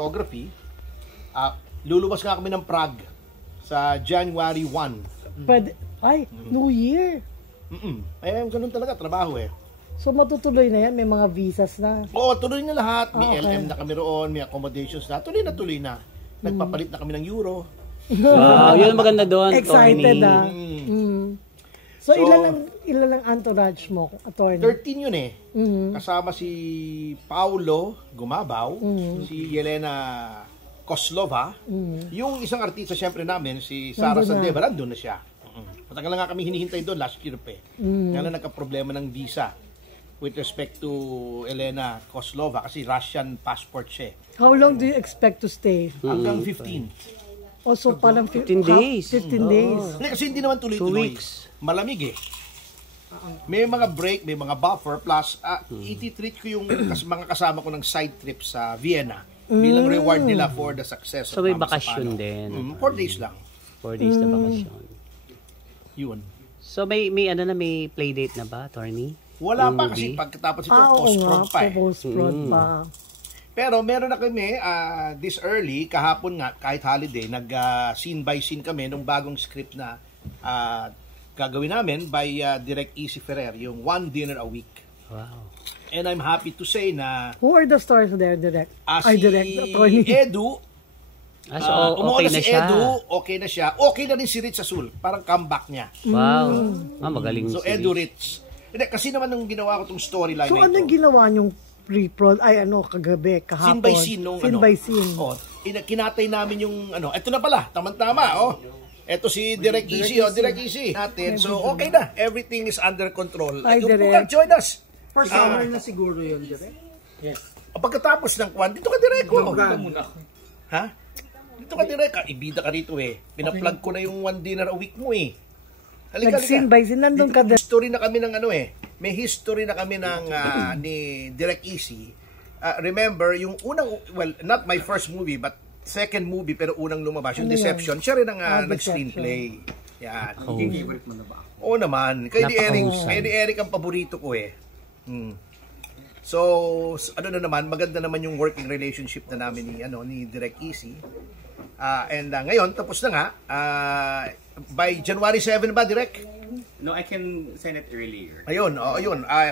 photography. Luluwas nga kami ng Prague sa January 1. Pwede, New Year. Ganun talaga, trabaho eh. So matutuloy na yan, may mga visas na. Oo, tuloy na lahat. May LM na kami roon, may accommodations na. Tuloy na. Nagpapalit na kami ng euro. Wow, yun maganda doon. Excited So ilan ang entourage mo, attorney? 13 yun eh. Kasama si Paulo Gumabaw, si Yelena Koslova, yung isang artista syempre namin, si Sara Sandeva, nandun na siya. Matagal na nga kami hinihintay doon last year pa eh. Kaya lang nagka-problema ng visa with respect to Elena Koslova kasi Russian passport siya. How long do you expect to stay? Hanggang 15. So parang 15 days. 15 days. Hindi kasi hindi naman tuloy-tuloy. 2 weeks. Malamig eh. May mga break, may mga buffer, plus iti-treat ko yung mga kasama ko ng side trip sa Vienna bilang reward nila for the success. So may bakasyon din. 4 days lang. 4 days na bakasyon. Yun. So may playdate na ba, attorney? Wala pa kasi pagkatapos ito, post-prod pa eh. Post-prod pa. Pero meron na kami, this early, kahapon nga, kahit holiday, scene by scene kami nung bagong script na gagawin namin by Direct Easy Ferrer, yung One Dinner a Week. Wow. And I'm happy to say na... Who are the stars there, Direct? Si Edu, so okay na si siya. Edu, okay na siya. Okay na rin si Rich Azul, parang comeback niya. Wow. Magaling So si Edu Rich. Hindi, kasi naman nung ginawa ko tong storyline So na ito. anong ginawa niyong pre-prod? Kagabi, kahapon? Scene by scene nung Scene by scene. Kinatay namin yung ito na pala, tama-tama, Ito si Direct Easy, Direct Easy natin. So okay na, everything is under control. You can join us. For summer na siguro yun, Direct? Yes. Pagkatapos ng kwan, dito ka Direct ko. Ha? Dito ka Direct, ibida ka rito eh. Pina-plug ko na yung One Dinner a Week mo eh. Nag-scene by scene, nandun ka din. History na kami ng may history na kami ng ni Direct Easy. Remember, yung unang, well, not my first movie, but second movie, pero unang lumabas, yung Deception, siya rin ang nag-screenplay. Yan. Yung favorite mo na ba? Oo naman. Kay Di Eric ang paborito ko eh. So, ano na naman, maganda naman yung working relationship na namin ni Direct Easy. And ngayon, tapos na nga, by January 7 ba, Direct? No, I can send it earlier. Ayun.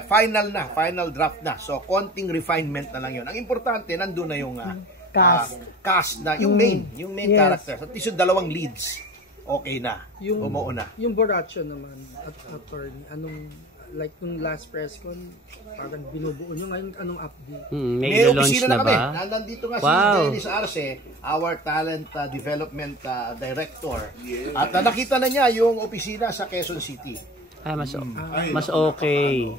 Final draft na. So, konting refinement na lang yun. Ang importante, nandun na yung cast na, yung main character. At least yung 2 leads, okay na. Umuo na. Yung Borracho naman, attorney, like nung last press con, parang binubuo nyo ngayon, anong update? May opisina na kami. Nandito nga si Dennis Arce, our talent development director. At nakita na niya yung opisina sa Quezon City. Mas okay.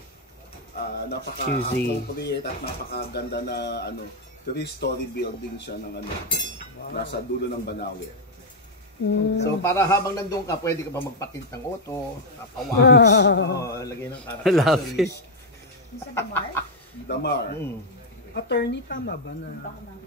Napaka-appropriate at napakaganda na 3-story building siya ng nasa dulo ng Banawe. So para habang nandun ka, pwede ka pa magpatint ng auto, papawax, lagay ng accessories. Sa Damar. Attorney, tama ba na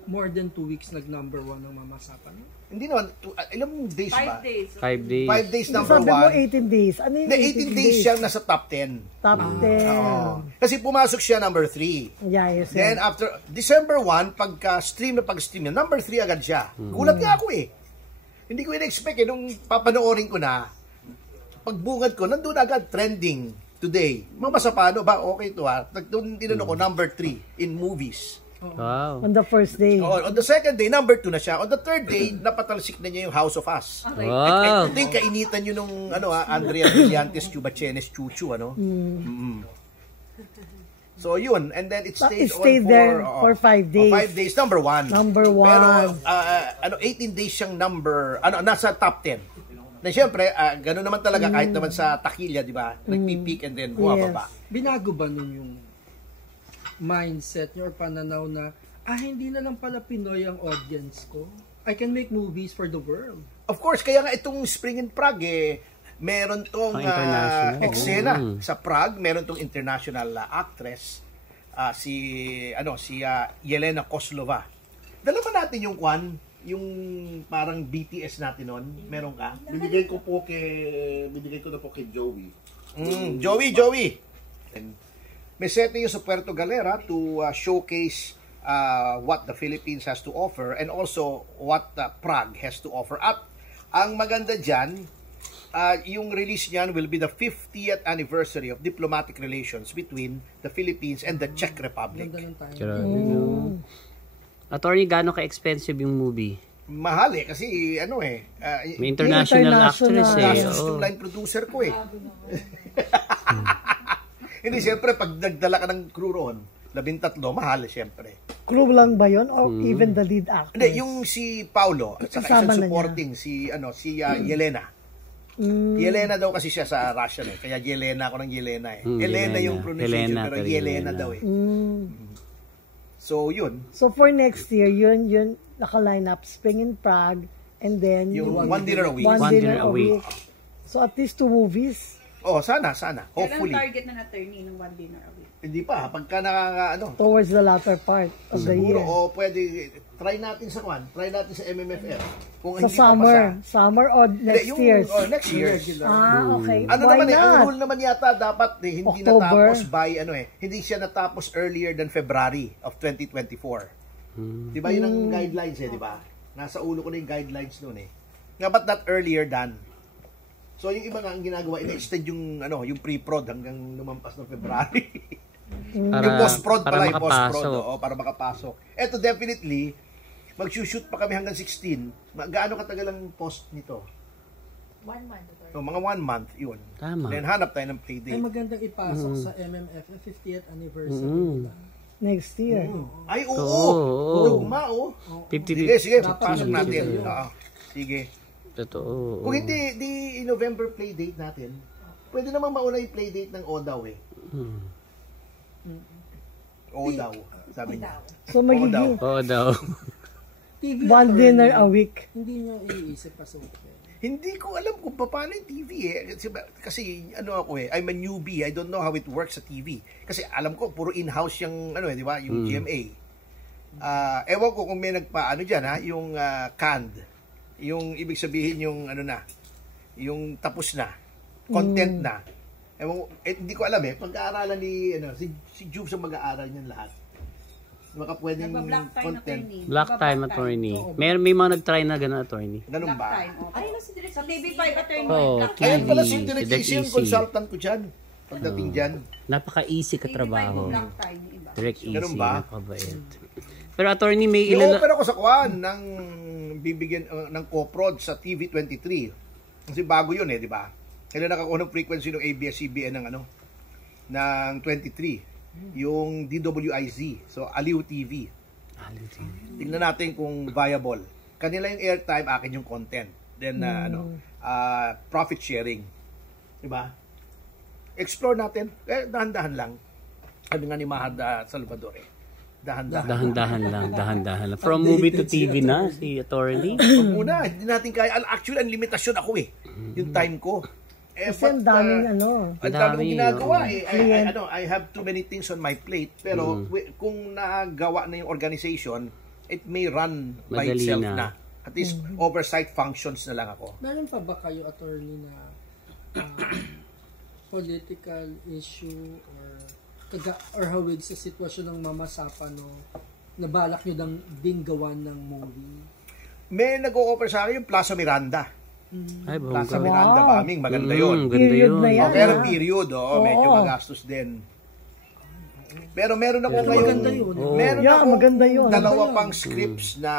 more than 2 weeks nag-number 1 ng Mama Sapa? Hindi naman, ilang days ba? 5 days. 5 days. 5 days number 1. Sabi mo 18 days. Ano yung 18 days siyang nasa top 10. Top 10. Kasi pumasok siya number 3. Yeah, yes. Then after December 1, pag-stream niya, number 3 agad siya. Gulat nga ako eh. Hindi ko in-expect nung papanoorin ko na, pagbungad ko, nandun agad trending today. Mamasa paano ba? Okay to ha. Doon tinanong ko, number 3 in movies. Wow. On the first day. On the second day, number 2 na siya. On the third day, napatalsik na niya yung House of Us. Wow. I think kainitan yun nung Andrea Brillantes, Cuba Chenes, Chuchu, So yun, and then it stayed there for 5 days. 5 days, number 1. Number 1. Pero 18 days siyang nasa top 10. Na siyempre, gano'n naman talaga kahit naman sa takilya, di ba? Nagpipeak and then bumababa. Binago ba nun yung mindset nyo or pananaw na, hindi na lang pala Pinoy ang audience ko? I can make movies for the world. Of course, kaya nga itong Spring in Prague, meron tong eksena sa Prague, meron tong international actress, si Yelena Koslova. Dala ba natin yung yung parang BTS natin nun? Meron ka? Binigay ko na po kay Joey. Joey! May setting yung sa Puerto Galera to showcase what the Philippines has to offer and also what Prague has to offer. At ang maganda dyan, yung release niyan will be the 50th anniversary of diplomatic relations between the Philippines and the Czech Republic. Ganda ng time. Grabe, no? Attorney, gaano ka-expensive yung movie? Mahal kasi May international actress gastos Oh. yung line producer ko Hindi, siyempre, pag nagdala ka ng crew roon, 13, mahal, siyempre. Crew lang ba yun? Or even the lead actor? Hindi, yung si Paulo, at saka Kasama isang na supporting, si Yelena. Yelena daw kasi siya sa Russian Kaya Yelena ako ng Yelena Elena yung pronunciation, Helena, pero pero Yelena Yelena. daw So, yun. So for next year, yun naka-line up Spring in Prague, and then Yung One Dinner a Week. One One Dinner Dinner a a Week. So at least 2 movies. Oh, sana. Kailan Hopefully. target na attorney ng One Dinner a Week? Hindi pa, pagka Towards the latter part of the siguro, year. pwede, try natin sa MMFF. Kung Sa hindi summer or next Hindi, year. next year. Okay. Ano Why naman ang not? rule naman yata dapat hindi October. natapos by hindi siya natapos earlier than February of 2024. Di ba yun ang guidelines di ba? Nasa ulo ko na yung guidelines noon Nga ba't not earlier than? So yung iba nga ang ginagawa, in-extend yung pre-prod hanggang lumampas ng February. Yung post-prod pala, yung post-prod. Para makapasok. Eto definitely, mag-shoot pa kami hanggang 16. Gaano katagal ang post nito? 1 month. Mga 1 month, yun. Tama. Then hanap tayo ng play Ay date. magandang ipasok sa MMF 50th anniversary nila. Next year. Ay, oo! Oo. Dugma, 50. Sige, Dapat pasok yun. natin. Sige. Totoo. Kung hindi, di November play date natin, pwede namang mauna yung play date ng ODAW ODAW, sabi niya. So magiging Oo daw. TV One attorney, Dinner a Week. Hindi nyo iisip pa sa Hindi ko alam kung paano yung TV Kasi ako I'm a newbie. I don't know how it works sa TV. Kasi alam ko, puro in-house yung, di ba, yung GMA. Ewan ko kung may nagpa, dyan yung canned. Yung ibig sabihin yung, yung tapos na. Content na. Ewan ko, hindi ko alam Pag-aaralan ni, si Jubes ang mag-aaral niyan lahat. Baka pwedeng Nagba-black time content. attorney. Black time attorney. May mga nag-try na gano'n attorney. Ganun Black ba? time. Ay, sa TV5 attorney. Oo, Black TV. Ayan time. pala si Si Direk Direk Easy yung Easy. consultant ko dyan. Pagdating dyan. Napaka-easy TV5 katrabaho. Black time. yung iba. Direct easy. Ganun ba? Napakabait. Pero attorney, may I-offer ako sa kuwan ng bibigyan ng co-prod sa TV23. Kasi bago yun di ba? Kailan nakakuha ng frequency ng ABS-CBN ng 23. Yung DWIZ. So, Aliw TV. Tingnan natin kung viable. Kanila yung airtime, akin yung content. Then, profit sharing. Diba? Explore natin. Dahan-dahan lang. Sabi nga ni Mahad Salvador dahan-dahan lang. From movie to TV na, si attorney. Pag muna, hindi natin kaya. Actually, ang limitasyon ako yung time ko. Kasi ang daming ang daming ginagawa I have too many things on my plate. Pero kung nagawa na yung organization, it may run by Madali itself na. na. At least oversight functions na lang ako. Meron pa ba kayo, attorney, na political issue or hawig sa sitwasyon ng Mama Sapa na balak nyo ding gawan ng movie? May nag-o-offer sa akin yung Plaza Miranda. Ay, Plaza bongga. Miranda bombing, maganda yun. Ganda Period yun. na yan. Pero period, medyo Oo. magastos din. Pero meron ako Pero ngayon, maganda yun. meron Yeah, akong maganda yun. dalawa pang scripts na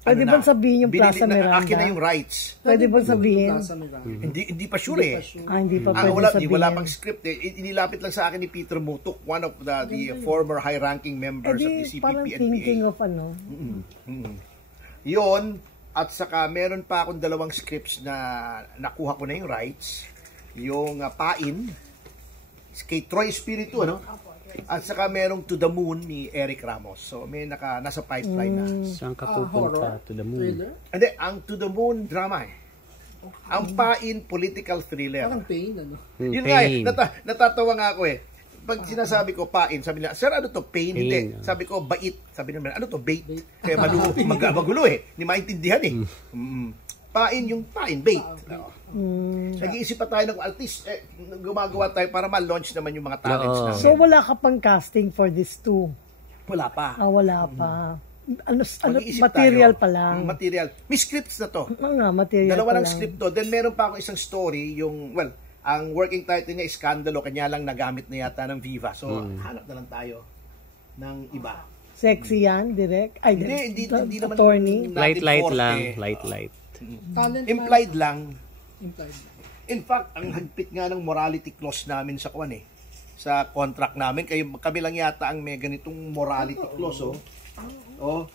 Pwede bang sabihin yung binili Plaza na, Miranda? akin na yung rights. Pwede bang sabihin? Plaza Miranda. Hindi pa sure Hindi pa pwede sabihin. Wala pang script Inilapit lang sa akin ni Peter Mutuk, one of the former high-ranking members of the parang CPP-NPA. thinking of Yun, at saka meron pa akong dalawang scripts na nakuha ko na yung rights. Yung Pain, kay Troy Espiritu, at saka merong To the Moon ni Eric Ramos. So may nasa pipeline na. Saan ka pupunta? To the moon. Thriller? Hindi, ang To the Moon drama Ang Pain political thriller. Parang pain, Yun nga natatawa nga ako Pag sinasabi ko Pain, sabi nila, sir, ano to? Pain? Hindi. Sabi ko, bait. Sabi nila, ano to? Bait. Kaya magulo Hindi maintindihan Pain yung Pain, bait. Nag-iisip pa tayo ng artist, gumagawa tayo para ma-launch naman yung mga talents namin. So wala ka pang casting for these two? Wala pa. Wala pa. Ano, Mag-iisip material tayo. pa lang. Material. May scripts na to. Oo nga, material Dalawa pa ng lang. script to. Then meron pa ako isang story, yung, well, ang working title niya, Iskandalo, kanya lang nagamit na yata ng Viva. So, hanap na lang tayo ng iba. Sexy yan, direct. Ay, Hindi naman. attorney. Light forte. lang, light. Talent Implied lang. Implied. In fact, ang hagpit nga ng morality clause namin sa kuwan sa contract namin, kami lang yata ang may ganitong morality clause,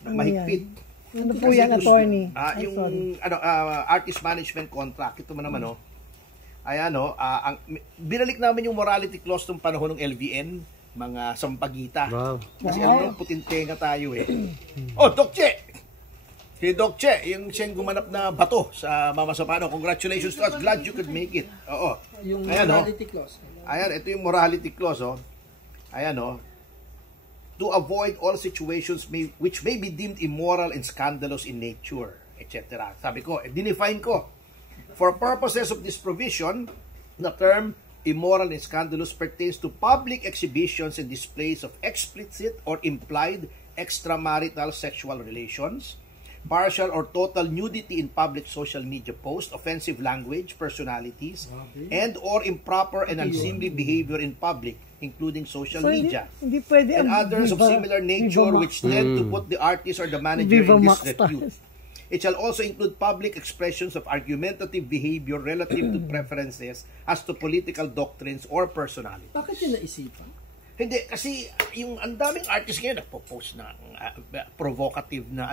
mahigpit. Ano po yan, attorney? Yung sorry. artist management contract, ito mo naman, binalik namin yung morality clause nung panahon ng LVN, mga sampagita. Wow. Kasi putintenga tayo Doc Che! Si Doc Che, yung siyang gumanap na bato sa Mama Sapano. Congratulations to us. Glad you could make it. Oo. Yung Ayan, morality clause. Ayan, ito yung morality clause, Ayan, to avoid all situations which may be deemed immoral and scandalous in nature, etc. Sabi ko, dinefine ko. For purposes of this provision, the term immoral and scandalous pertains to public exhibitions and displays of explicit or implied extramarital sexual relations, partial or total nudity in public social media posts, offensive language, personalities, and or improper and unseemly behavior in public, including social media. Hindi pwede And ang others of similar nature Viva which tend to put the artist or the manager Viva in Max disrepute. It shall also include public expressions of argumentative behavior relative to preferences as to political doctrines or personality. Bakit yun naisipan? Hindi, kasi yung ang daming artist ngayon nagpo-post na provocative na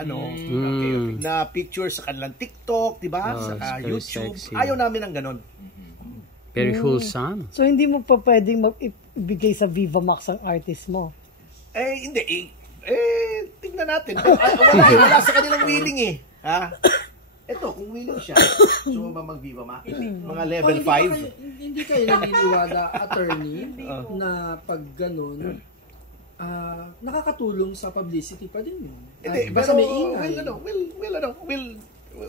na pictures sa kanilang TikTok, di ba? Sa very YouTube. sexy. Ayaw namin ng ganon. Very wholesome. So, hindi mo pa pwedeng ibigay sa Viva Max ang artist mo. Hindi. Tingnan natin. Wala sa kanilang willing Ha? Ito, kung willing siya, so mag-Viva Max? Mga level 5? Hindi kayo naniniwala, attorney, na pag ganun, nakakatulong sa publicity pa din yun. Hindi, Basta pero may ingay.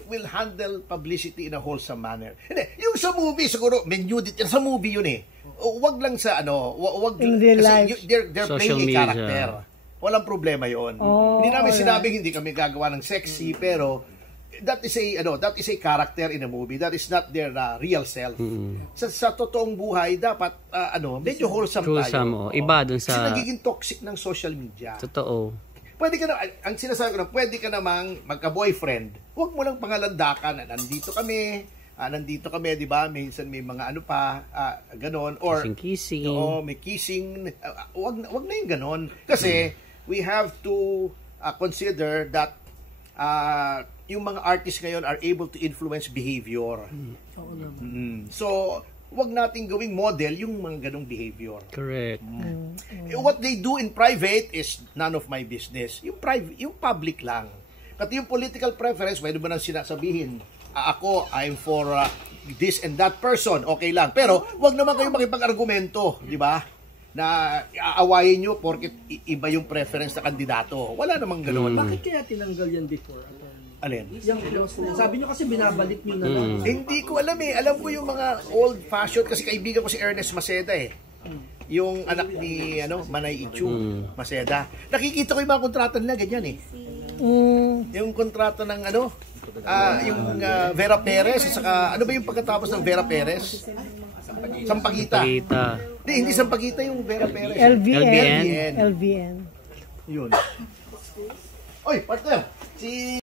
we'll handle publicity in a wholesome manner. Hindi, yung sa movie siguro, may nudity sa movie yun Wag lang sa wag In real life. They're Social playing a media. character. Walang problema yon. Hindi namin sinabing hindi kami gagawa ng sexy, pero that is a character in a movie. That is not their real self. Sa totoong buhay dapat medyo wholesome tayo. Iba dun Kasi sa... nagiging toxic ng social media. Totoo. Pwede ka na, ang sinasabi ko na, pwede ka namang magka-boyfriend. Huwag mo lang pangalandakan na nandito kami, di ba? Minsan may mga ganon. Or, Kissing. Oo, may kissing. Wag na yung ganon. Kasi, we have to consider that yung mga artists ngayon are able to influence behavior. Oo naman. So, wag nating gawing model yung mga ganong behavior. Correct. What they do in private is none of my business. Yung public lang. Kasi yung political preference, pwede ba nang sinasabihin, ako, I'm for this and that person, okay lang. Pero, wag naman kayo makipag-argumento, di ba? Na aawayin nyo porket iba yung preference na kandidato. Wala namang ganoon. Bakit kaya tinanggal yan before, attorney? Alin? Yung clause na yan. Sabi nyo kasi binabalik nyo na lang. Hindi ko alam Alam ko yung mga old-fashioned kasi kaibigan ko si Ernest Maceda Yung anak ni Manay Ichu Maceda. Nakikita ko yung mga kontrata nila ganyan Yung kontrata ng yung Vera Perez at saka ano ba yung pagkatapos ng Vera Perez? Sampagita. Hindi Sampagita yung Vera Perez. LVN. Yun. Oy, partner. Si